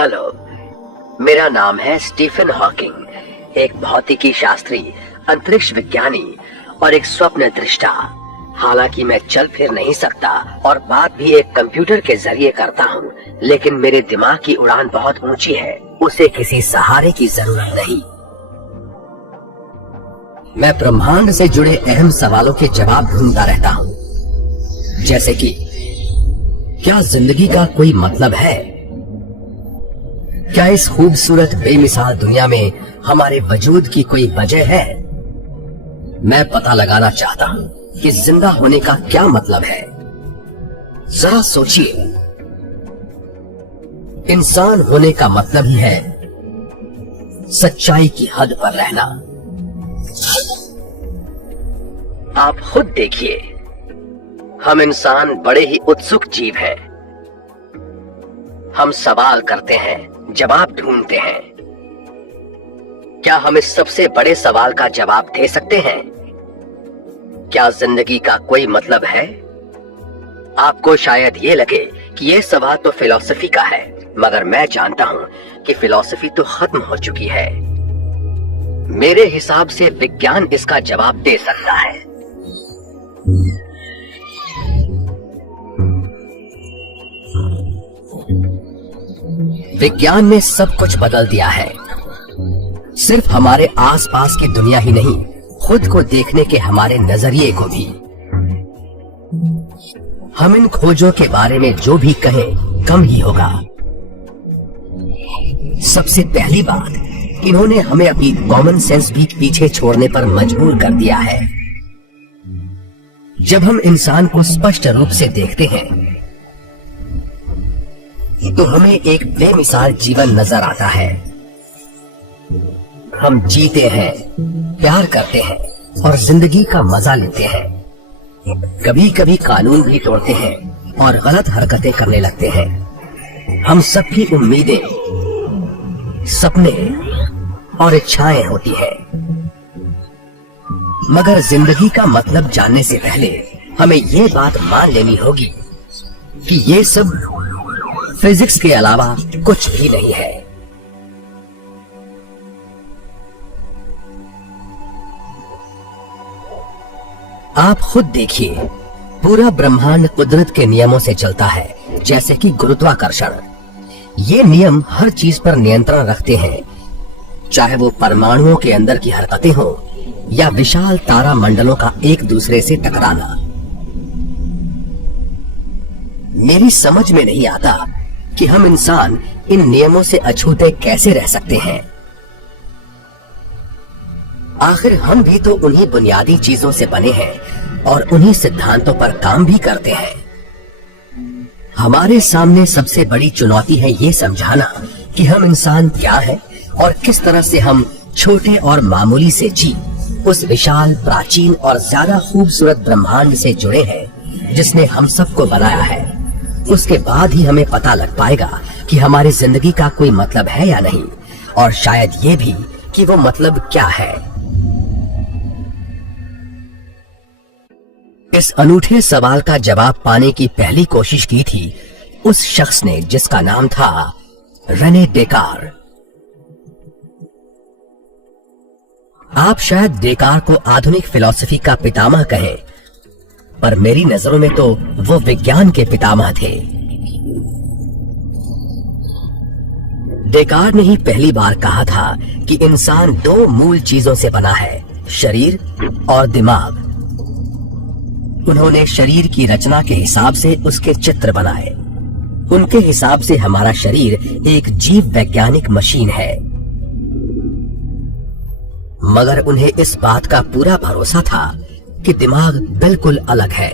Hello, मेरा नाम है स्टीफन हॉकिंग, एक भौतिकी शास्त्री, अंतरिक्ष विज्ञानी और एक स्वप्न दृष्टा। हालांकि मैं चल फिर नहीं सकता और बात भी एक कंप्यूटर के जरिए करता हूँ, लेकिन मेरे दिमाग की उड़ान बहुत ऊंची है, उसे किसी सहारे की जरूरत नहीं। मैं ब्रह्मांड से जुड़े अहम सवालों के जवाब ढूंढता रहता हूँ, जैसे कि क्या जिंदगी का कोई मतलब है? क्या इस खूबसूरत बेमिसाल दुनिया में हमारे वजूद की कोई वजह है? मैं पता लगाना चाहता हूँ कि जिंदा होने का क्या मतलब है। जरा सोचिए, इंसान होने का मतलब ही है सच्चाई की हद पर रहना। आप खुद देखिए, हम इंसान बड़े ही उत्सुक जीव हैं। हम सवाल करते हैं, जवाब ढूंढते हैं। क्या हम इस सबसे बड़े सवाल का जवाब दे सकते हैं? क्या जिंदगी का कोई मतलब है? आपको शायद ये लगे कि ये सवाल तो फिलॉसफी का है, मगर मैं जानता हूं कि फिलॉसफी तो खत्म हो चुकी है। मेरे हिसाब से विज्ञान इसका जवाब दे सकता है। विज्ञान ने सब कुछ बदल दिया है, सिर्फ हमारे आसपास की दुनिया ही नहीं, खुद को देखने के हमारे नजरिए को भी। हम इन खोजों के बारे में जो भी कहें कम ही होगा। सबसे पहली बात, इन्होंने हमें अपनी कॉमन सेंस भी पीछे छोड़ने पर मजबूर कर दिया है। जब हम इंसान को स्पष्ट रूप से देखते हैं तो हमें एक बेमिसाल जीवन नजर आता है। हम जीते हैं, प्यार करते हैं और जिंदगी का मजा लेते हैं। कभी कभी कानून भी तोड़ते हैं और गलत हरकतें करने लगते हैं। हम सबकी उम्मीदें, सपने और इच्छाएं होती है, मगर जिंदगी का मतलब जानने से पहले हमें ये बात मान लेनी होगी कि ये सब फिजिक्स के अलावा कुछ भी नहीं है। आप खुद देखिए, पूरा ब्रह्मांड कुदरत के नियमों से चलता है, जैसे कि गुरुत्वाकर्षण। ये नियम हर चीज पर नियंत्रण रखते हैं, चाहे वो परमाणुओं के अंदर की हरकतें हो या विशाल तारा मंडलों का एक दूसरे से टकराना। मेरी समझ में नहीं आता कि हम इंसान इन नियमों से अछूते कैसे रह सकते हैं। आखिर हम भी तो उन्हीं बुनियादी चीजों से बने हैं और उन्हीं सिद्धांतों पर काम भी करते हैं। हमारे सामने सबसे बड़ी चुनौती है ये समझाना कि हम इंसान क्या है और किस तरह से हम छोटे और मामूली से जीव उस विशाल, प्राचीन और ज्यादा खूबसूरत ब्रह्मांड से जुड़े हैं जिसने हम सबको बनाया है। उसके बाद ही हमें पता लग पाएगा कि हमारी जिंदगी का कोई मतलब है या नहीं, और शायद ये भी कि वो मतलब क्या है। इस अनूठे सवाल का जवाब पाने की पहली कोशिश की थी उस शख्स ने जिसका नाम था रेने डेकार। आप शायद डेकार को आधुनिक फिलॉसफी का पितामह कहें, पर मेरी नजरों में तो वो विज्ञान के पितामह थे। डेकार ने ही पहली बार कहा था कि इंसान दो मूल चीजों से बना है, शरीर और दिमाग। उन्होंने शरीर की रचना के हिसाब से उसके चित्र बनाए। उनके हिसाब से हमारा शरीर एक जीव वैज्ञानिक मशीन है, मगर उन्हें इस बात का पूरा भरोसा था कि दिमाग बिल्कुल अलग है।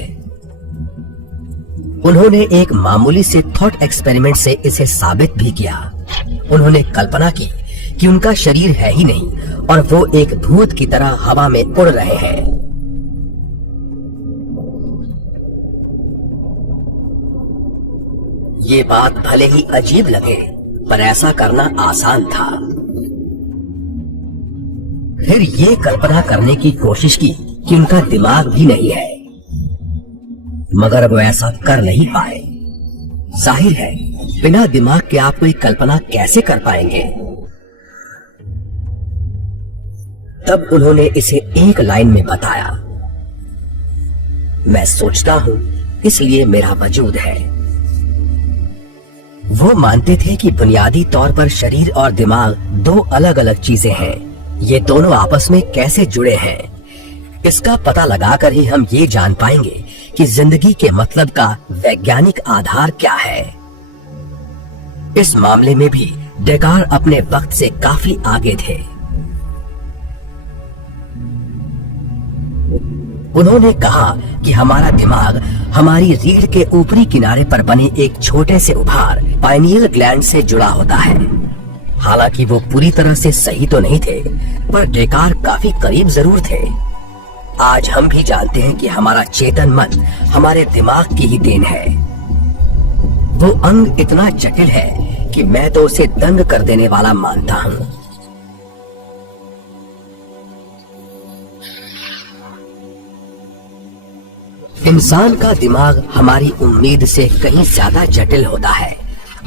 उन्होंने एक मामूली से थॉट एक्सपेरिमेंट से इसे साबित भी किया। उन्होंने कल्पना की कि उनका शरीर है ही नहीं और वो एक भूत की तरह हवा में उड़ रहे हैं। ये बात भले ही अजीब लगे, पर ऐसा करना आसान था। फिर ये कल्पना करने की कोशिश की कि उनका दिमाग भी नहीं है, मगर वो ऐसा कर नहीं पाए। जाहिर है बिना दिमाग के आप कोई कल्पना कैसे कर पाएंगे। तब उन्होंने इसे एक लाइन में बताया, मैं सोचता हूं इसलिए मेरा वजूद है। वो मानते थे कि बुनियादी तौर पर शरीर और दिमाग दो अलग अलग चीजें हैं। ये दोनों आपस में कैसे जुड़े हैं, इसका पता लगाकर ही हम ये जान पाएंगे कि जिंदगी के मतलब का वैज्ञानिक आधार क्या है। इस मामले में भी डेकार अपने वक्त से काफी आगे थे। उन्होंने कहा कि हमारा दिमाग हमारी रीढ़ के ऊपरी किनारे पर बने एक छोटे से उभार पाइनियल ग्लैंड से जुड़ा होता है। हालांकि वो पूरी तरह से सही तो नहीं थे, पर डेकार काफी करीब जरूर थे। आज हम भी जानते हैं कि हमारा चेतन मन हमारे दिमाग की ही देन है। वो अंग इतना जटिल है कि मैं तो उसे दंग कर देने वाला मानता हूं। इंसान का दिमाग हमारी उम्मीद से कहीं ज्यादा जटिल होता है।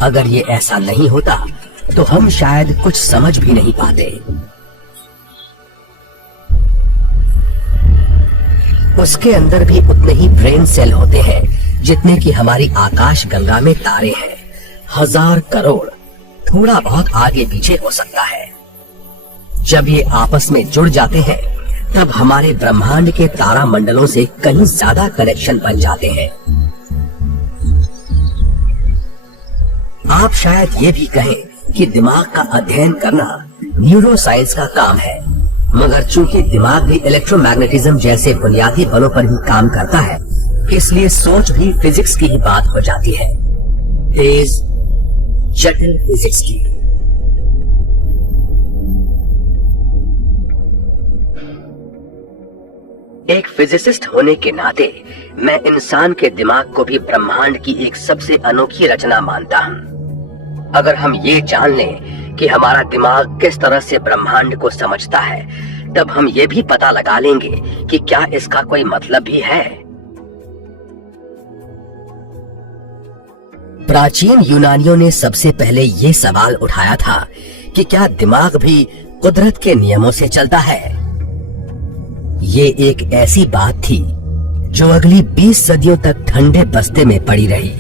अगर ये ऐसा नहीं होता तो हम शायद कुछ समझ भी नहीं पाते। उसके अंदर भी उतने ही ब्रेन सेल होते हैं जितने कि हमारी आकाश गंगा में तारे हैं। 1000 करोड़, थोड़ा बहुत आगे पीछे हो सकता है। जब ये आपस में जुड़ जाते हैं तब हमारे ब्रह्मांड के तारा मंडलों से कहीं ज्यादा कनेक्शन बन जाते हैं। आप शायद ये भी कहें कि दिमाग का अध्ययन करना न्यूरोसाइंस का काम है, मगर चूंकि दिमाग भी इलेक्ट्रोमैग्नेटिज्म जैसे बुनियादी बलों पर ही काम करता है, इसलिए सोच भी फिजिक्स की ही बात हो जाती है, तेज जटिल फिजिक्स की। एक फिजिसिस्ट होने के नाते मैं इंसान के दिमाग को भी ब्रह्मांड की एक सबसे अनोखी रचना मानता हूं। अगर हम ये जान लें कि हमारा दिमाग किस तरह से ब्रह्मांड को समझता है, तब हम ये भी पता लगा लेंगे कि क्या इसका कोई मतलब भी है। प्राचीन यूनानियों ने सबसे पहले ये सवाल उठाया था कि क्या दिमाग भी कुदरत के नियमों से चलता है। ये एक ऐसी बात थी जो अगली 20 सदियों तक ठंडे बस्ते में पड़ी रही।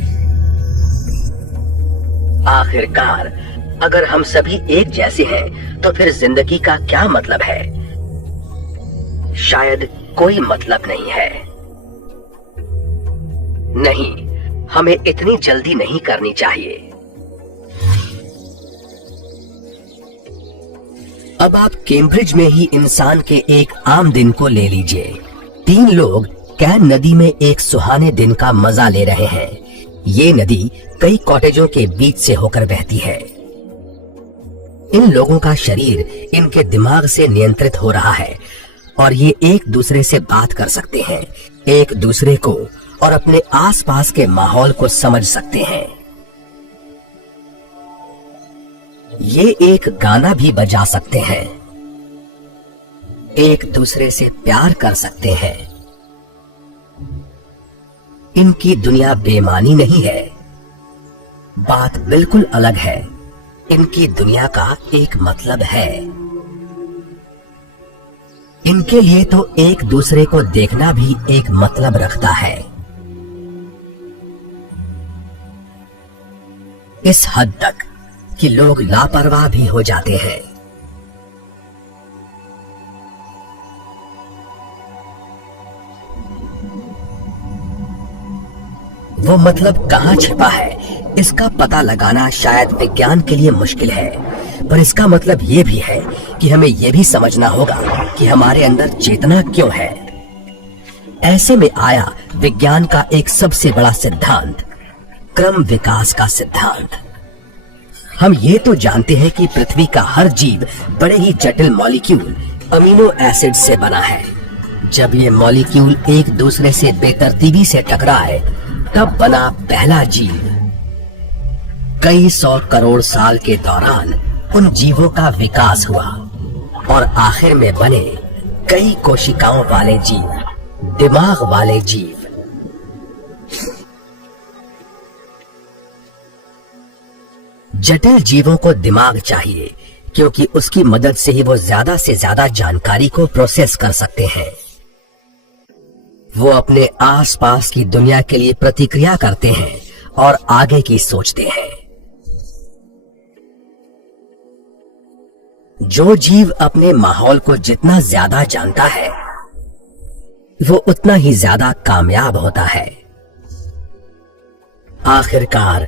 आखिरकार अगर हम सभी एक जैसे हैं, तो फिर जिंदगी का क्या मतलब है? शायद कोई मतलब नहीं है। नहीं, हमें इतनी जल्दी नहीं करनी चाहिए। अब आप कैम्ब्रिज में ही इंसान के एक आम दिन को ले लीजिए। 3 लोग कैन नदी में एक सुहाने दिन का मजा ले रहे हैं। ये नदी कई कॉटेजों के बीच से होकर बहती है। इन लोगों का शरीर इनके दिमाग से नियंत्रित हो रहा है और ये एक दूसरे से बात कर सकते हैं, एक दूसरे को और अपने आसपास के माहौल को समझ सकते हैं। ये एक गाना भी बजा सकते हैं, एक दूसरे से प्यार कर सकते हैं। इनकी दुनिया बेमानी नहीं है, बात बिल्कुल अलग है। इनकी दुनिया का एक मतलब है। इनके लिए तो एक दूसरे को देखना भी एक मतलब रखता है। इस हद तक कि लोग लापरवाह भी हो जाते हैं। वो मतलब कहां छिपा है, इसका पता लगाना शायद विज्ञान के लिए मुश्किल है, पर इसका मतलब ये भी है कि हमें यह भी समझना होगा कि हमारे अंदर चेतना क्यों है। ऐसे में आया विज्ञान का एक सबसे बड़ा सिद्धांत, क्रम विकास का सिद्धांत। हम ये तो जानते हैं कि पृथ्वी का हर जीव बड़े ही जटिल मॉलिक्यूल अमीनो एसिड से बना है। जब ये मॉलिक्यूल एक दूसरे से बेतरतीबी से टकराए तब बना पहला जीव। कई 100 करोड़ साल के दौरान उन जीवों का विकास हुआ और आखिर में बने कई कोशिकाओं वाले जीव, दिमाग वाले जीव। जटिल जीवों को दिमाग चाहिए क्योंकि उसकी मदद से ही वो ज्यादा से ज्यादा जानकारी को प्रोसेस कर सकते हैं। वो अपने आसपास की दुनिया के लिए प्रतिक्रिया करते हैं और आगे की सोचते हैं। जो जीव अपने माहौल को जितना ज्यादा जानता है वो उतना ही ज्यादा कामयाब होता है। आखिरकार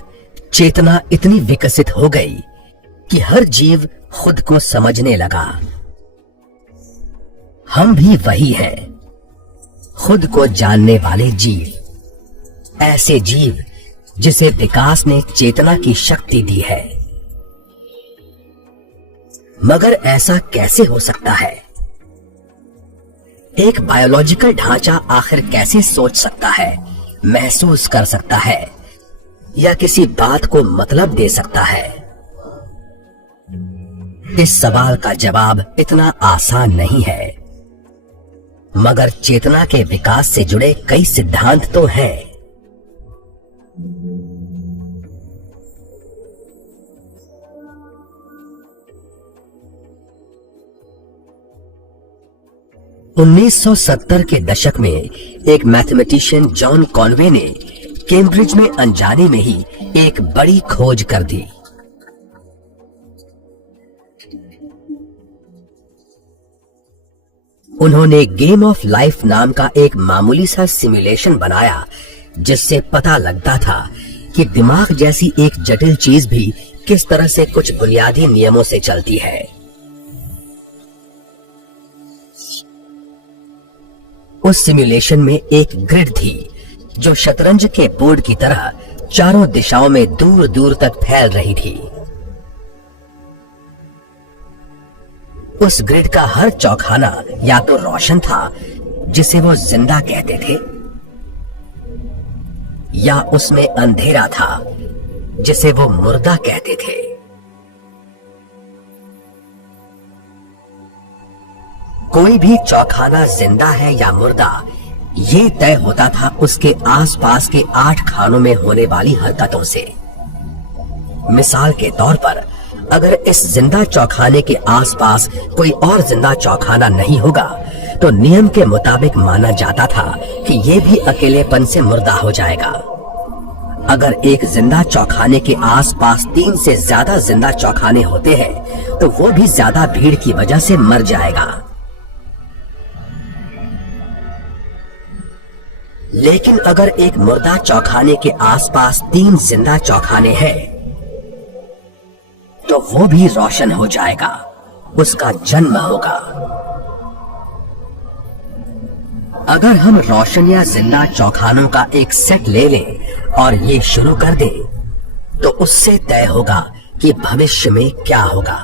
चेतना इतनी विकसित हो गई कि हर जीव खुद को समझने लगा। हम भी वही हैं, खुद को जानने वाले जीव, ऐसे जीव जिसे विकास ने चेतना की शक्ति दी है। मगर ऐसा कैसे हो सकता है? एक बायोलॉजिकल ढांचा आखिर कैसे सोच सकता है, महसूस कर सकता है या किसी बात को मतलब दे सकता है? इस सवाल का जवाब इतना आसान नहीं है, मगर चेतना के विकास से जुड़े कई सिद्धांत तो हैं। उन्नीस 1970 के दशक में एक मैथमेटिशियन जॉन कॉनवे ने कैम्ब्रिज में अनजाने में ही एक बड़ी खोज कर दी। उन्होंने गेम ऑफ लाइफ नाम का एक मामूली सा सिमुलेशन बनाया जिससे पता लगता था कि दिमाग जैसी एक जटिल चीज भी किस तरह से कुछ बुनियादी नियमों से चलती है। उस सिमुलेशन में एक ग्रिड थी जो शतरंज के बोर्ड की तरह चारों दिशाओं में दूर दूर तक फैल रही थी। उस ग्रिड का हर चौखाना या तो रोशन था जिसे वो जिंदा कहते थे, या उसमें अंधेरा था जिसे वो मुर्दा कहते थे। कोई भी चौखाना जिंदा है या मुर्दा, ये तय होता था उसके आसपास के 8 खानों में होने वाली हरकतों से। मिसाल के तौर पर अगर इस जिंदा चौखाने के आसपास कोई और जिंदा चौखाना नहीं होगा तो नियम के मुताबिक माना जाता था कि ये भी अकेलेपन से मुर्दा हो जाएगा। अगर एक जिंदा चौखाने के आसपास 3 से ज्यादा जिंदा चौखाने होते हैं तो वो भी ज्यादा भीड़ की वजह से मर जाएगा। लेकिन अगर एक मुर्दा चौखाने के आसपास 3 जिंदा चौखाने हैं तो वो भी रोशन हो जाएगा, उसका जन्म होगा। अगर हम रोशन या जिंदा चौखानों का एक सेट ले लें और ये शुरू कर दें तो उससे तय होगा कि भविष्य में क्या होगा।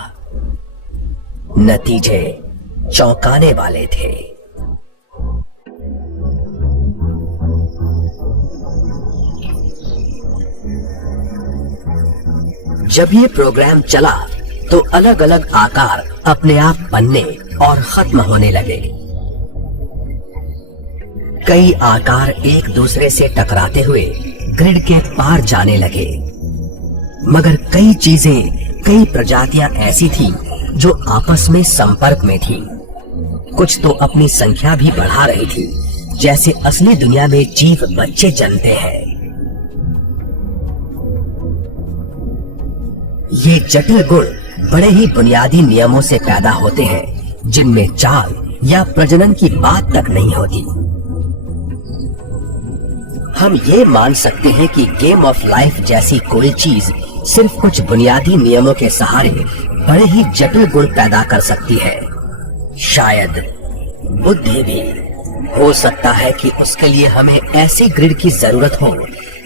नतीजे चौंकाने वाले थे। जब ये प्रोग्राम चला तो अलग अलग आकार अपने आप बनने और खत्म होने लगे। कई आकार एक दूसरे से टकराते हुए ग्रिड के पार जाने लगे, मगर कई चीजें, कई प्रजातियां ऐसी थी जो आपस में संपर्क में थी। कुछ तो अपनी संख्या भी बढ़ा रही थी, जैसे असली दुनिया में जीव बच्चे जन्मते हैं। ये जटिल गुण बड़े ही बुनियादी नियमों से पैदा होते हैं जिनमें चाल या प्रजनन की बात तक नहीं होती। हम ये मान सकते हैं कि गेम ऑफ लाइफ जैसी कोई चीज सिर्फ कुछ बुनियादी नियमों के सहारे बड़े ही जटिल गुण पैदा कर सकती है। शायद बुद्धि भी। हो सकता है कि उसके लिए हमें ऐसी ग्रिड की जरूरत हो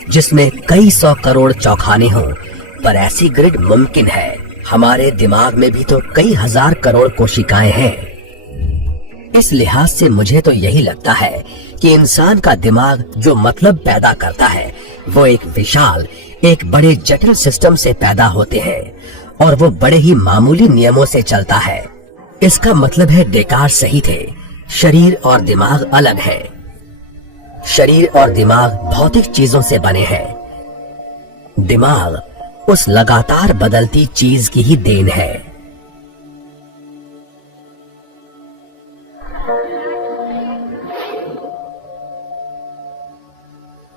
जिसमें कई 100 करोड़ चौखाने हों, पर ऐसी ग्रिड मुमकिन है। हमारे दिमाग में भी तो कई 1000 करोड़ कोशिकाएं हैं। इस लिहाज से मुझे तो यही लगता है कि इंसान का दिमाग जो मतलब पैदा करता है वो एक विशाल, एक बड़े जटिल सिस्टम से पैदा होते हैं और वो बड़े ही मामूली नियमों से चलता है। इसका मतलब है डेकार्ट सही थे, शरीर और दिमाग अलग है। शरीर और दिमाग भौतिक चीजों से बने हैं। दिमाग उस लगातार बदलती चीज की ही देन है।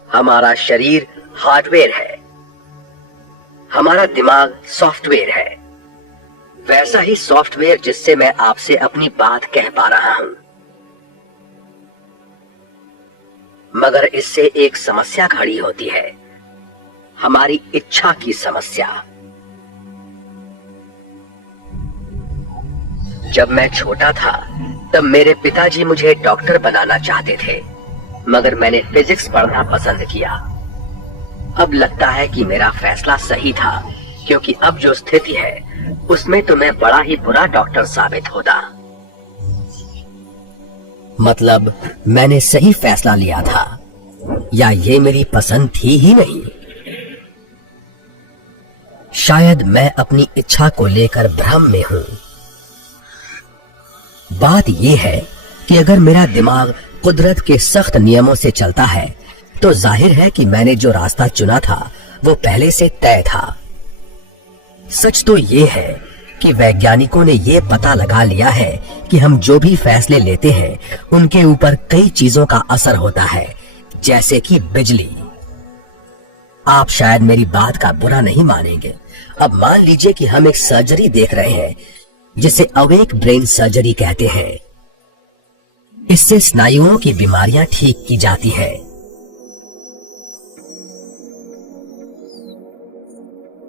हमारा शरीर हार्डवेयर है, हमारा दिमाग सॉफ्टवेयर है। वैसा ही सॉफ्टवेयर जिससे मैं आपसे अपनी बात कह पा रहा हूं। मगर इससे एक समस्या खड़ी होती है, हमारी इच्छा की समस्या। जब मैं छोटा था तब मेरे पिताजी मुझे डॉक्टर बनाना चाहते थे, मगर मैंने फिजिक्स पढ़ना पसंद किया। अब लगता है कि मेरा फैसला सही था, क्योंकि अब जो स्थिति है उसमें तो मैं बड़ा ही बुरा डॉक्टर साबित होता। मतलब मैंने सही फैसला लिया था, या ये मेरी पसंद थी ही नहीं? शायद मैं अपनी इच्छा को लेकर भ्रम में हूं। बात यह है कि अगर मेरा दिमाग कुदरत के सख्त नियमों से चलता है तो जाहिर है कि मैंने जो रास्ता चुना था वो पहले से तय था। सच तो ये है कि वैज्ञानिकों ने ये पता लगा लिया है कि हम जो भी फैसले लेते हैं उनके ऊपर कई चीजों का असर होता है, जैसे कि बिजली। आप शायद मेरी बात का बुरा नहीं मानेंगे। अब मान लीजिए कि हम एक सर्जरी देख रहे हैं जिसे अवेक ब्रेन सर्जरी कहते हैं। इससे स्नायुओं की बीमारियां ठीक की जाती है।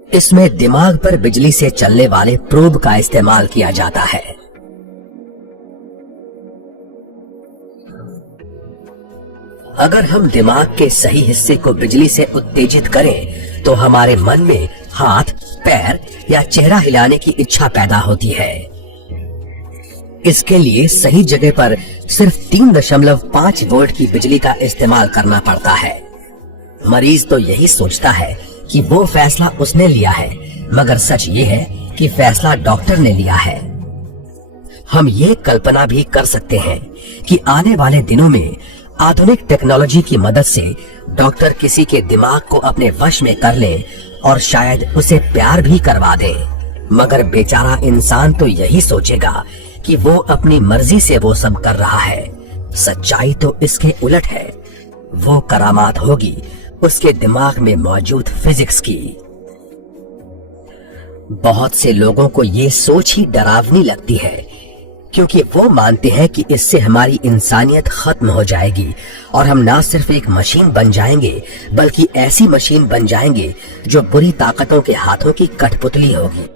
इसमें दिमाग पर बिजली से चलने वाले प्रोब का इस्तेमाल किया जाता है। अगर हम दिमाग के सही हिस्से को बिजली से उत्तेजित करें तो हमारे मन में हाथ, पैर या चेहरा हिलाने की इच्छा पैदा होती है। इसके लिए सही जगह पर सिर्फ 3.5 वोल्ट की बिजली का इस्तेमाल करना पड़ता है। मरीज तो यही सोचता है कि वो फैसला उसने लिया है, मगर सच ये है कि फैसला डॉक्टर ने लिया है। हम ये कल्पना भी कर सकते हैं कि आने वाले दिनों में आधुनिक टेक्नोलॉजी की मदद से डॉक्टर किसी के दिमाग को अपने वश में कर ले और शायद उसे प्यार भी करवा दे। मगर बेचारा इंसान तो यही सोचेगा कि वो अपनी मर्जी से वो सब कर रहा है। सच्चाई तो इसके उलट है। वो करामात होगी उसके दिमाग में मौजूद फिजिक्स की। बहुत से लोगों को ये सोच ही डरावनी लगती है, क्योंकि वो मानते हैं कि इससे हमारी इंसानियत खत्म हो जाएगी और हम ना सिर्फ एक मशीन बन जाएंगे बल्कि ऐसी मशीन बन जाएंगे जो बुरी ताकतों के हाथों की कठपुतली होगी।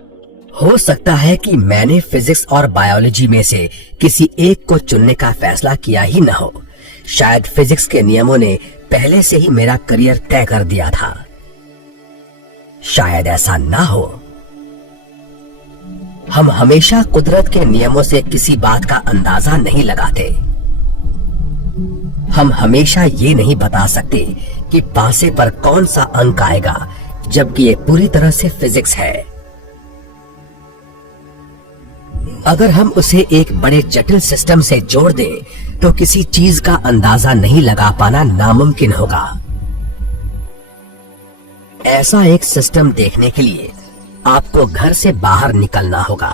हो सकता है कि मैंने फिजिक्स और बायोलॉजी में से किसी एक को चुनने का फैसला किया ही न हो। शायद फिजिक्स के नियमों ने पहले से ही मेरा करियर तय कर दिया था। शायद ऐसा ना हो। हम हमेशा कुदरत के नियमों से किसी बात का अंदाजा नहीं लगाते। हम हमेशा ये नहीं बता सकते कि पासे पर कौन सा अंक आएगा, जबकि ये पूरी तरह से फिजिक्स है। अगर हम उसे एक बड़े जटिल सिस्टम से जोड़ दें तो किसी चीज का अंदाजा नहीं लगा पाना नामुमकिन होगा। ऐसा एक सिस्टम देखने के लिए आपको घर से बाहर निकलना होगा।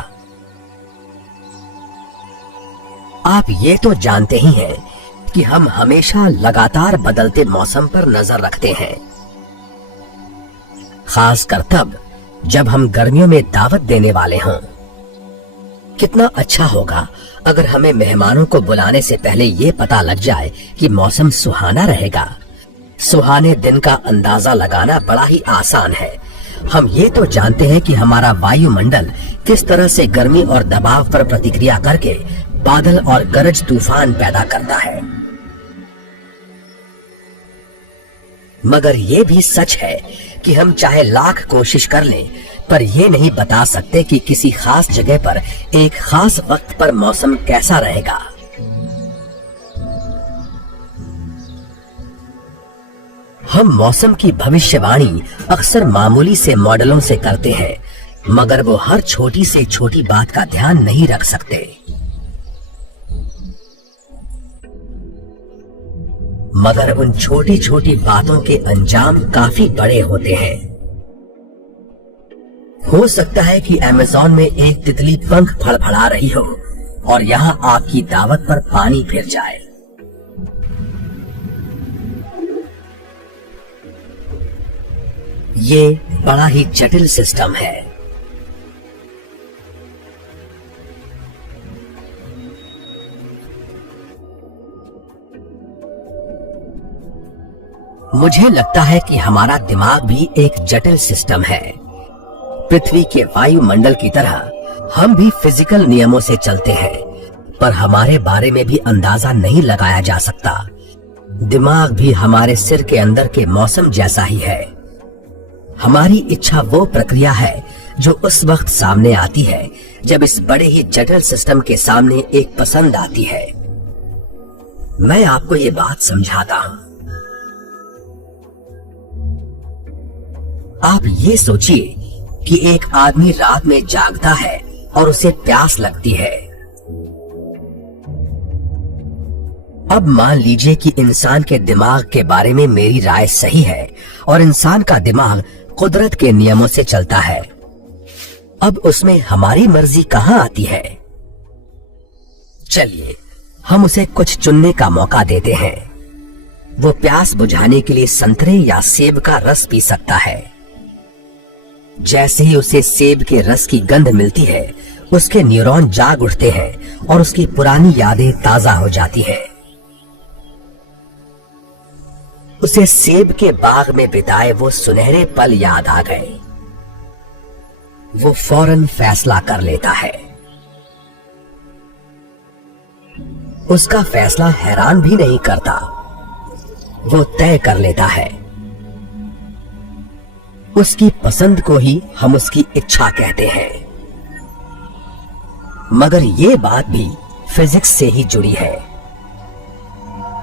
आप ये तो जानते ही हैं कि हम हमेशा लगातार बदलते मौसम पर नजर रखते हैं, खासकर तब जब हम गर्मियों में दावत देने वाले हों। कितना अच्छा होगा अगर हमें मेहमानों को बुलाने से पहले ये पता लग जाए कि मौसम सुहाना रहेगा। सुहाने दिन का अंदाजा लगाना बड़ा ही आसान है। हम ये तो जानते हैं कि हमारा वायुमंडल किस तरह से गर्मी और दबाव पर प्रतिक्रिया करके बादल और गरज तूफान पैदा करता है। मगर ये भी सच है कि हम चाहे लाख कोशिश कर लें पर ये नहीं बता सकते कि किसी खास जगह पर एक खास वक्त पर मौसम कैसा रहेगा। हम मौसम की भविष्यवाणी अक्सर मामूली से मॉडलों से करते हैं, मगर वो हर छोटी से छोटी बात का ध्यान नहीं रख सकते। मगर उन छोटी छोटी बातों के अंजाम काफी बड़े होते हैं। हो सकता है कि अमेज़न में एक तितली पंख फड़फड़ा रही हो और यहाँ आपकी दावत पर पानी फिर जाए। ये बड़ा ही जटिल सिस्टम है। मुझे लगता है कि हमारा दिमाग भी एक जटिल सिस्टम है। पृथ्वी के वायुमंडल की तरह हम भी फिजिकल नियमों से चलते हैं, पर हमारे बारे में भी अंदाजा नहीं लगाया जा सकता। दिमाग भी हमारे सिर के अंदर के मौसम जैसा ही है। हमारी इच्छा वो प्रक्रिया है जो उस वक्त सामने आती है जब इस बड़े ही जटिल सिस्टम के सामने एक पसंद आती है। मैं आपको ये बात समझाता हूं। आप ये सोचिए कि एक आदमी रात में जागता है और उसे प्यास लगती है। अब मान लीजिए कि इंसान के दिमाग के बारे में मेरी राय सही है और इंसान का दिमाग कुदरत के नियमों से चलता है। अब उसमें हमारी मर्जी कहां आती है? चलिए हम उसे कुछ चुनने का मौका देते हैं। वो प्यास बुझाने के लिए संतरे या सेब का रस पी सकता है। जैसे ही उसे सेब के रस की गंध मिलती है, उसके न्यूरॉन जाग उठते हैं और उसकी पुरानी यादें ताजा हो जाती हैं। उसे सेब के बाग में बिताए वो सुनहरे पल याद आ गए। वो फौरन फैसला कर लेता है। उसका फैसला हैरान भी नहीं करता। वो तय कर लेता है। उसकी पसंद को ही हम उसकी इच्छा कहते हैं। मगर ये बात भी फिजिक्स से ही जुड़ी है।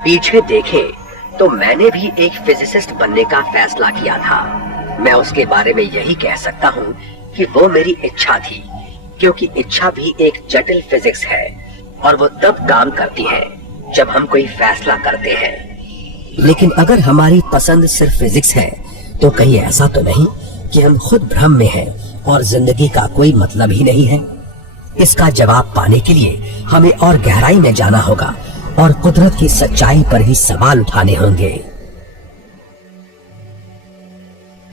पीछे देखें तो मैंने भी एक फिजिसिस्ट बनने का फैसला किया था। मैं उसके बारे में यही कह सकता हूँ कि वो मेरी इच्छा थी, क्योंकि इच्छा भी एक जटिल फिजिक्स है और वो तब काम करती है जब हम कोई फैसला करते हैं। लेकिन अगर हमारी पसंद सिर्फ फिजिक्स है तो कहीं ऐसा तो नहीं कि हम खुद भ्रम में हैं और जिंदगी का कोई मतलब ही नहीं है? इसका जवाब पाने के लिए हमें और गहराई में जाना होगा और कुदरत की सच्चाई पर ही सवाल उठाने होंगे।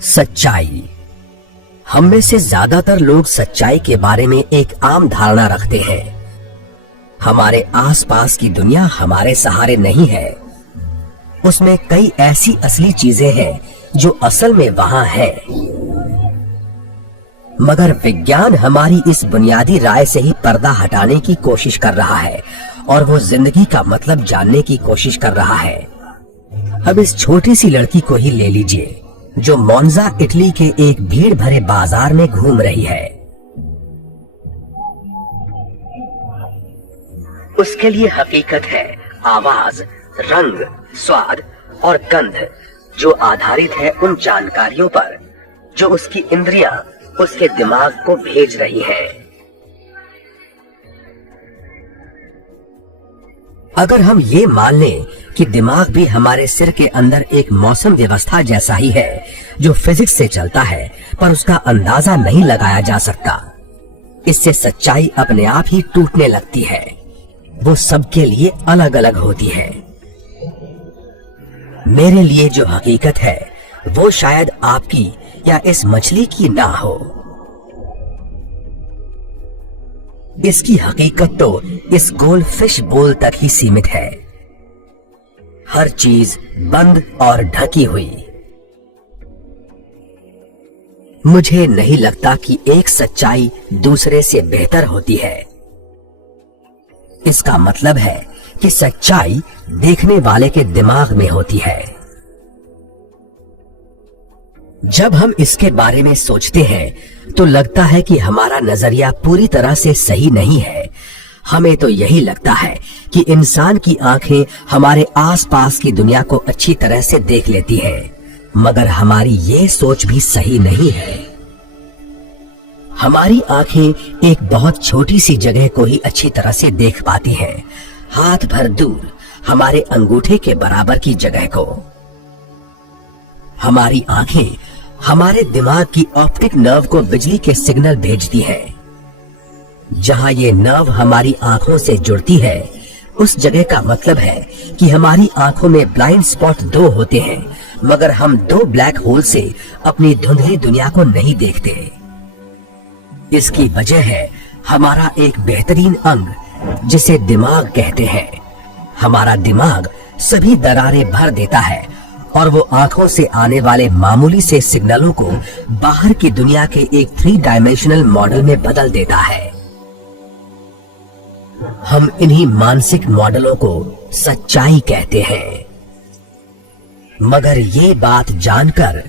सच्चाई। हम में से ज्यादातर लोग सच्चाई के बारे में एक आम धारणा रखते हैं। हमारे आसपास की दुनिया हमारे सहारे नहीं है। उसमें कई ऐसी असली चीजें हैं जो असल में वहां है। मगर विज्ञान हमारी इस बुनियादी राय से ही पर्दा हटाने की कोशिश कर रहा है और वो जिंदगी का मतलब जानने की कोशिश कर रहा है। अब इस छोटी सी लड़की को ही ले लीजिए जो मोन्जा इटली के एक भीड़ भरे बाजार में घूम रही है। उसके लिए हकीकत है आवाज, रंग, स्वाद और गंध, जो आधारित है उन जानकारियों पर जो उसकी इंद्रियां उसके दिमाग को भेज रही हैं। अगर हम ये मान लें कि दिमाग भी हमारे सिर के अंदर एक मौसम व्यवस्था जैसा ही है जो फिजिक्स से चलता है पर उसका अंदाजा नहीं लगाया जा सकता, इससे सच्चाई अपने आप ही टूटने लगती है। वो सबके लिए अलग अलग होती है। मेरे लिए जो हकीकत है वो शायद आपकी या इस मछली की ना हो। इसकी हकीकत तो इस गोल फिश बोल तक ही सीमित है। हर चीज बंद और ढकी हुई। मुझे नहीं लगता कि एक सच्चाई दूसरे से बेहतर होती है। इसका मतलब है कि सच्चाई देखने वाले के दिमाग में होती है। जब हम इसके बारे में सोचते हैं तो लगता है कि हमारा नजरिया पूरी तरह से सही नहीं है। हमें तो यही लगता है कि इंसान की आंखें हमारे आसपास की दुनिया को अच्छी तरह से देख लेती हैं, मगर हमारी ये सोच भी सही नहीं है। हमारी आंखें एक बहुत छोटी सी जगह को ही अच्छी तरह से देख पाती हैं, हाथ भर दूर हमारे अंगूठे के बराबर की जगह को। हमारी आंखें हमारे दिमाग की ऑप्टिक नर्व को बिजली के सिग्नल भेजती है। जहां ये नर्व हमारी आंखों से जुड़ती है, उस जगह का मतलब है कि हमारी आंखों में ब्लाइंड स्पॉट 2 होते हैं, मगर हम 2 ब्लैक होल से अपनी धुंधली दुनिया को नहीं देखते। इसकी वजह है हमारा एक बेहतरीन अंग जिसे दिमाग कहते हैं। हमारा दिमाग सभी दरारें भर देता है और वो आंखों से आने वाले मामूली से सिग्नलों को बाहर की दुनिया के एक 3 डायमेंशनल मॉडल में बदल देता है। हम इन्हीं मानसिक मॉडलों को सच्चाई कहते हैं। मगर ये बात जानकर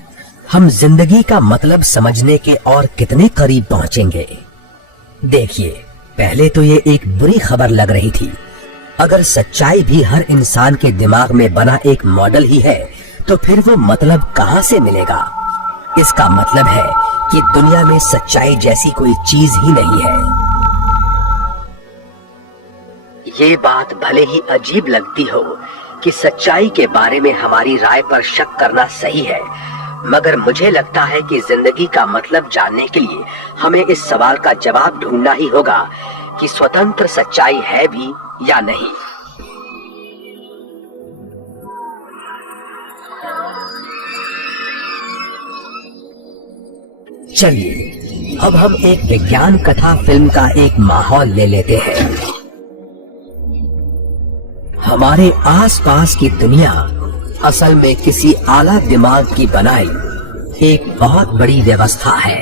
हम जिंदगी का मतलब समझने के और कितने करीब पहुंचेंगे। देखिए, पहले तो ये एक बुरी खबर लग रही थी। अगर सच्चाई भी हर इंसान के दिमाग में बना एक मॉडल ही है, तो फिर वो मतलब कहां से मिलेगा? इसका मतलब है कि दुनिया में सच्चाई जैसी कोई चीज ही नहीं है। ये बात भले ही अजीब लगती हो कि सच्चाई के बारे में हमारी राय पर शक करना सही है, मगर मुझे लगता है कि जिंदगी का मतलब जानने के लिए हमें इस सवाल का जवाब ढूंढना ही होगा कि स्वतंत्र सच्चाई है भी या नहीं। चलिए, अब हम एक विज्ञान कथा फिल्म का एक माहौल ले लेते हैं। हमारे आसपास की दुनिया असल में किसी आला दिमाग की बनाई एक बहुत बड़ी व्यवस्था है।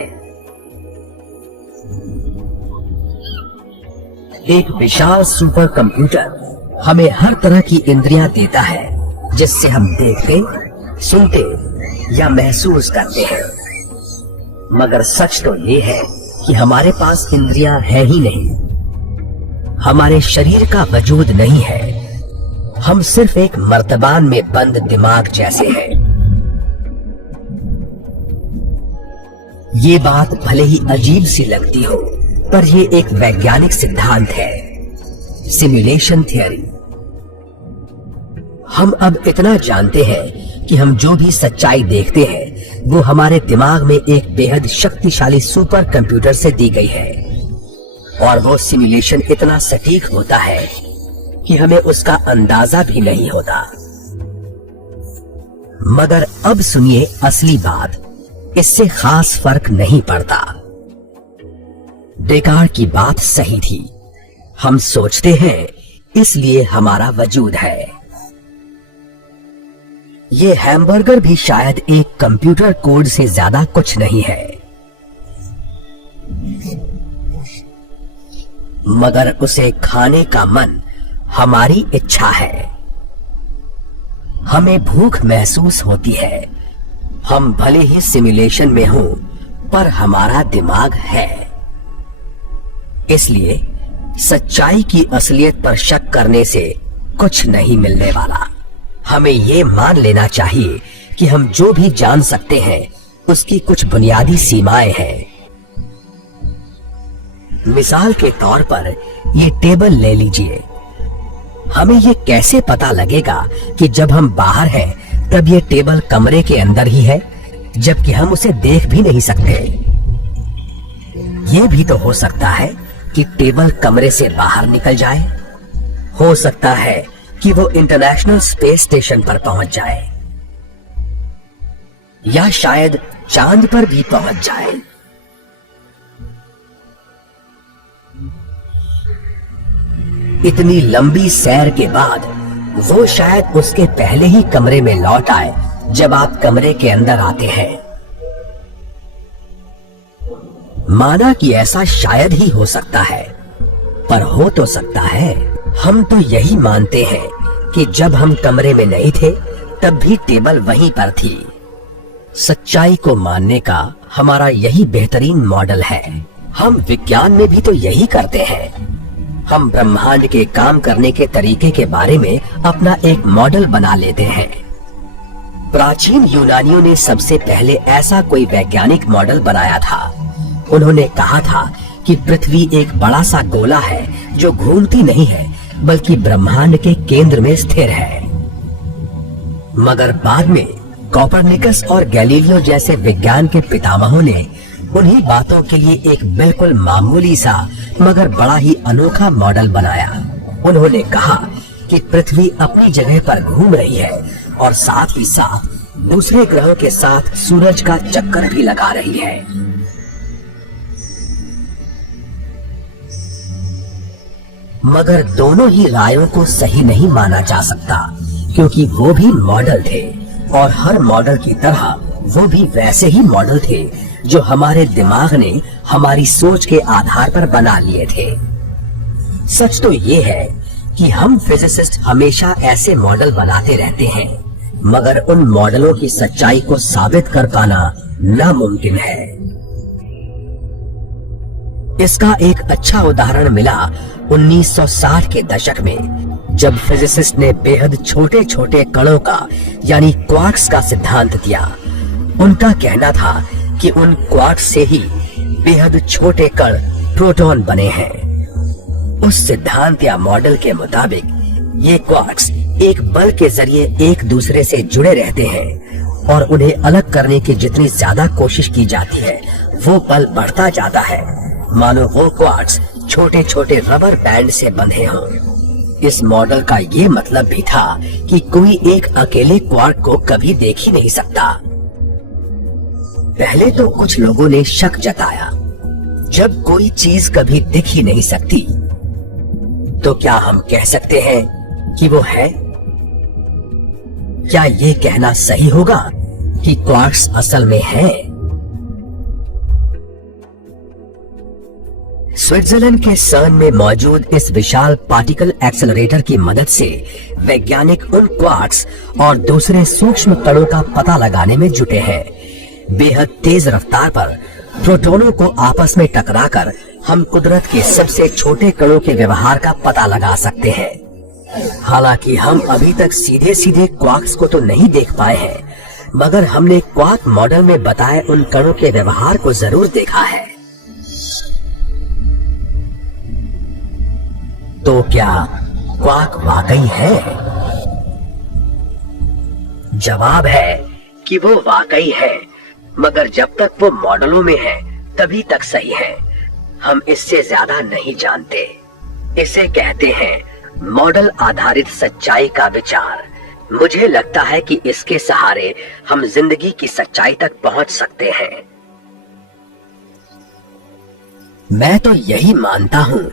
एक विशाल सुपर कंप्यूटर हमें हर तरह की इंद्रियां देता है, जिससे हम देखते, सुनते या महसूस करते हैं। मगर सच तो ये है कि हमारे पास इंद्रियां हैं ही नहीं। हमारे शरीर का वजूद नहीं है। हम सिर्फ एक मर्तबान में बंद दिमाग जैसे हैं। ये बात भले ही अजीब सी लगती हो, पर ये एक वैज्ञानिक सिद्धांत है, सिमुलेशन थियरी। हम अब इतना जानते हैं कि हम जो भी सच्चाई देखते हैं वो हमारे दिमाग में एक बेहद शक्तिशाली सुपर कंप्यूटर से दी गई है, और वो सिमुलेशन इतना सटीक होता है कि हमें उसका अंदाजा भी नहीं होता। मगर अब सुनिए असली बात, इससे खास फर्क नहीं पड़ता। डेकार्ट की बात सही थी। हम सोचते हैं, इसलिए हमारा वजूद है। ये हैमबर्गर भी शायद एक कंप्यूटर कोड से ज्यादा कुछ नहीं है, मगर उसे खाने का मन हमारी इच्छा है। हमें भूख महसूस होती है। हम भले ही सिमुलेशन में हों, पर हमारा दिमाग है। इसलिए सच्चाई की असलियत पर शक करने से कुछ नहीं मिलने वाला। हमें ये मान लेना चाहिए कि हम जो भी जान सकते हैं उसकी कुछ बुनियादी सीमाएं हैं। मिसाल के तौर पर ये टेबल ले लीजिए। हमें ये कैसे पता लगेगा कि जब हम बाहर हैं तब ये टेबल कमरे के अंदर ही है, जबकि हम उसे देख भी नहीं सकते? ये भी तो हो सकता है कि टेबल कमरे से बाहर निकल जाए। हो सकता है कि वो इंटरनेशनल स्पेस स्टेशन पर पहुंच जाए, या शायद चांद पर भी पहुंच जाए। इतनी लंबी सैर के बाद वो शायद उसके पहले ही कमरे में लौट आए जब आप कमरे के अंदर आते हैं। माना कि ऐसा शायद ही हो सकता है, पर हो तो सकता है। हम तो यही मानते हैं कि जब हम कमरे में नहीं थे तब भी टेबल वहीं पर थी। सच्चाई को मानने का हमारा यही बेहतरीन मॉडल है। हम विज्ञान में भी तो यही करते हैं। हम ब्रह्मांड के काम करने के तरीके के बारे में अपना एक मॉडल बना लेते हैं। प्राचीन यूनानियों ने सबसे पहले ऐसा कोई वैज्ञानिक मॉडल बनाया था। उन्होंने कहा था कि पृथ्वी एक बड़ा सा गोला है जो घूमती नहीं है, बल्कि ब्रह्मांड के केंद्र में स्थिर है। मगर बाद में कोपरनिकस और गैलीलियो जैसे विज्ञान के पितामहों ने उन्हीं बातों के लिए एक बिल्कुल मामूली सा मगर बड़ा ही अनोखा मॉडल बनाया। उन्होंने कहा कि पृथ्वी अपनी जगह पर घूम रही है और साथ ही साथ दूसरे ग्रहों के साथ सूरज का चक्कर भी लगा रही है। मगर दोनों ही रायों को सही नहीं माना जा सकता, क्योंकि वो भी मॉडल थे और हर मॉडल की तरह वो भी वैसे ही मॉडल थे जो हमारे दिमाग ने हमारी सोच के आधार पर बना लिए थे। सच तो ये है कि हम फिजिसिस्ट हमेशा ऐसे मॉडल बनाते रहते हैं, मगर उन मॉडलों की सच्चाई को साबित कर पाना नामुमकिन है। इसका एक अच्छा उदाहरण मिला 1960 के दशक में, जब फिजिसिस्ट ने बेहद छोटे छोटे कणों का यानी क्वार्क्स का सिद्धांत दिया। उनका कहना था कि उन क्वार्क्स से ही बेहद छोटे कण प्रोटॉन बने हैं। उस सिद्धांत या मॉडल के मुताबिक ये क्वार्क्स एक बल के जरिए एक दूसरे से जुड़े रहते हैं और उन्हें अलग करने की जितनी ज्यादा कोशिश की जाती है वो बल बढ़ता जाता है, मानो वो क्वार्क्स छोटे छोटे रबर बैंड से बंधे हों। इस मॉडल का ये मतलब भी था कि कोई एक अकेले क्वार्क को कभी देख ही नहीं सकता। पहले तो कुछ लोगों ने शक जताया, जब कोई चीज कभी दिख ही नहीं सकती तो क्या हम कह सकते हैं कि वो है? क्या ये कहना सही होगा कि क्वार्क्स असल में है? स्विट्जरलैंड के सर्न में मौजूद इस विशाल पार्टिकल एक्सेलरेटर की मदद से वैज्ञानिक उन क्वार्क्स और दूसरे सूक्ष्म कणों का पता लगाने में जुटे हैं। बेहद तेज रफ्तार पर प्रोटॉनों को आपस में टकराकर हम कुदरत के सबसे छोटे कणों के व्यवहार का पता लगा सकते हैं। हालांकि हम अभी तक सीधे सीधे क्वार्क्स को तो नहीं देख पाए हैं, मगर हमने क्वार्क मॉडल में बताए उन कणों के व्यवहार को जरूर देखा है। तो क्या क्वार्क वाकई है? जवाब है कि वो वाकई है, मगर जब तक वो मॉडलों में है तभी तक सही है। हम इससे ज्यादा नहीं जानते। इसे कहते हैं मॉडल आधारित सच्चाई का विचार। मुझे लगता है कि इसके सहारे हम जिंदगी की सच्चाई तक पहुंच सकते हैं। मैं तो यही मानता हूं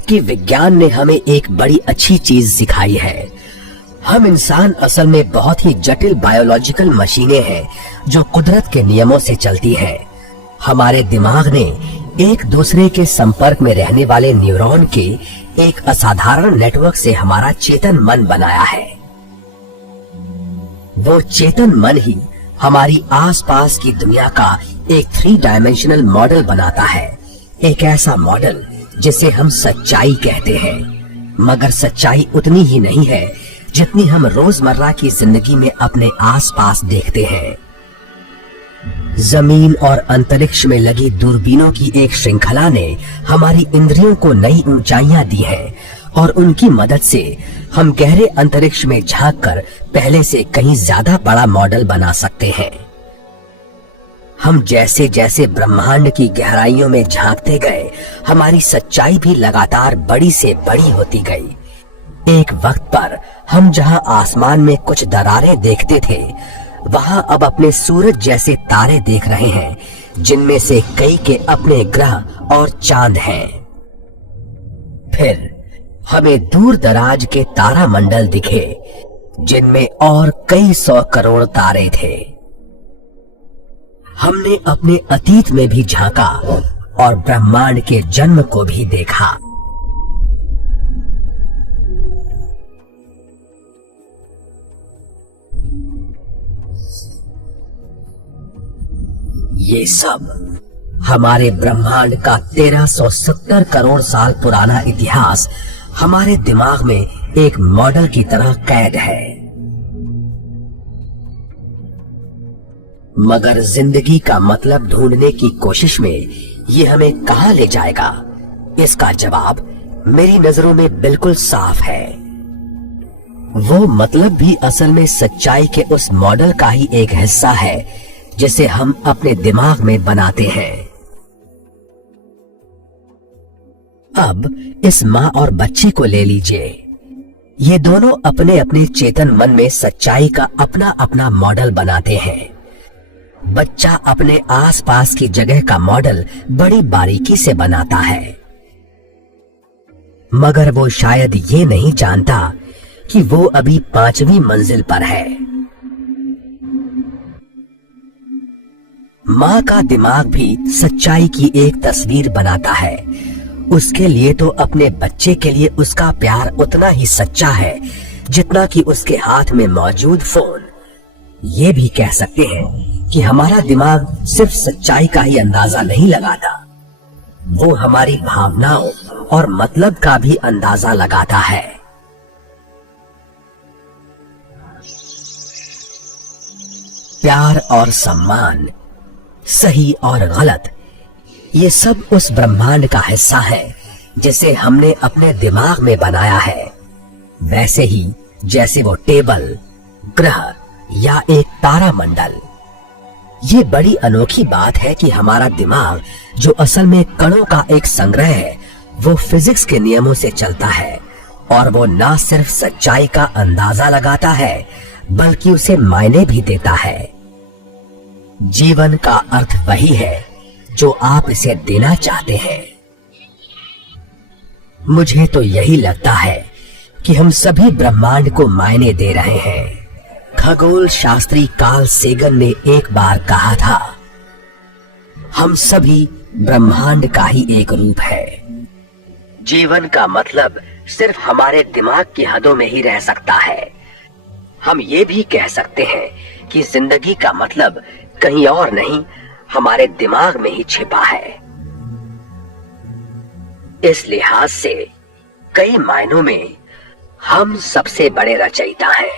कि विज्ञान ने हमें एक बड़ी अच्छी चीज सिखाई है। हम इंसान असल में बहुत ही जटिल बायोलॉजिकल मशीनें हैं जो कुदरत के नियमों से चलती हैं। हमारे दिमाग ने एक दूसरे के संपर्क में रहने वाले न्यूरॉन के एक असाधारण नेटवर्क से हमारा चेतन मन बनाया है। वो चेतन मन ही हमारी आसपास की दुनिया का एक 3 डायमेंशनल मॉडल बनाता है। एक ऐसा मॉडल जिसे हम सच्चाई कहते हैं, मगर सच्चाई उतनी ही नहीं है जितनी हम रोजमर्रा की जिंदगी में अपने आसपास देखते हैं। जमीन और अंतरिक्ष में लगी दूरबीनों की एक श्रृंखला ने हमारी इंद्रियों को नई ऊंचाइयां दी हैं और उनकी मदद से हम गहरे अंतरिक्ष में झांककर पहले से कहीं ज्यादा बड़ा मॉडल बना सकते हैं। हम जैसे जैसे ब्रह्मांड की गहराइयों में झांकते गए, हमारी सच्चाई भी लगातार बड़ी से बड़ी होती गई। एक वक्त पर हम जहां आसमान में कुछ दरारें देखते थे, वहां अब अपने सूरज जैसे तारे देख रहे हैं, जिनमें से कई के अपने ग्रह और चांद हैं। फिर हमें दूर दराज के तारा मंडल दिखे, जिनमें और कई 100 करोड़ तारे थे। हमने अपने अतीत में भी झांका और ब्रह्मांड के जन्म को भी देखा। ये सब हमारे ब्रह्मांड का 1370 करोड़ साल पुराना इतिहास हमारे दिमाग में एक मॉडल की तरह कैद है। मगर जिंदगी का मतलब ढूंढने की कोशिश में ये हमें कहां ले जाएगा, इसका जवाब मेरी नजरों में बिल्कुल साफ है। वो मतलब भी असल में सच्चाई के उस मॉडल का ही एक हिस्सा है जिसे हम अपने दिमाग में बनाते हैं। अब इस माँ और बच्चे को ले लीजिए। ये दोनों अपने अपने चेतन मन में सच्चाई का अपना अपना मॉडल बनाते हैं। बच्चा अपने आसपास की जगह का मॉडल बड़ी बारीकी से बनाता है, मगर वो शायद ये नहीं जानता कि वो अभी 5वीं मंजिल पर है। माँ का दिमाग भी सच्चाई की एक तस्वीर बनाता है। उसके लिए तो अपने बच्चे के लिए उसका प्यार उतना ही सच्चा है जितना कि उसके हाथ में मौजूद फोन। ये भी कह सकते हैं कि हमारा दिमाग सिर्फ सच्चाई का ही अंदाजा नहीं लगाता, वो हमारी भावनाओं और मतलब का भी अंदाजा लगाता है। प्यार और सम्मान, सही और गलत, ये सब उस ब्रह्मांड का हिस्सा है जिसे हमने अपने दिमाग में बनाया है। वैसे ही जैसे वो टेबल, ग्रह या एक तारामंडल। ये बड़ी अनोखी बात है कि हमारा दिमाग, जो असल में कणों का एक संग्रह है, वो फिजिक्स के नियमों से चलता है और वो ना सिर्फ सच्चाई का अंदाजा लगाता है बल्कि उसे मायने भी देता है। जीवन का अर्थ वही है जो आप इसे देना चाहते हैं। मुझे तो यही लगता है कि हम सभी ब्रह्मांड को मायने दे रहे हैं। खगोल शास्त्री कार्ल सेगन ने एक बार कहा था, हम सभी ब्रह्मांड का ही एक रूप है। जीवन का मतलब सिर्फ हमारे दिमाग की हदों में ही रह सकता है। हम ये भी कह सकते हैं कि जिंदगी का मतलब कहीं और नहीं, हमारे दिमाग में ही छिपा है। इस लिहाज से कई मायनों में हम सबसे बड़े रचयिता हैं।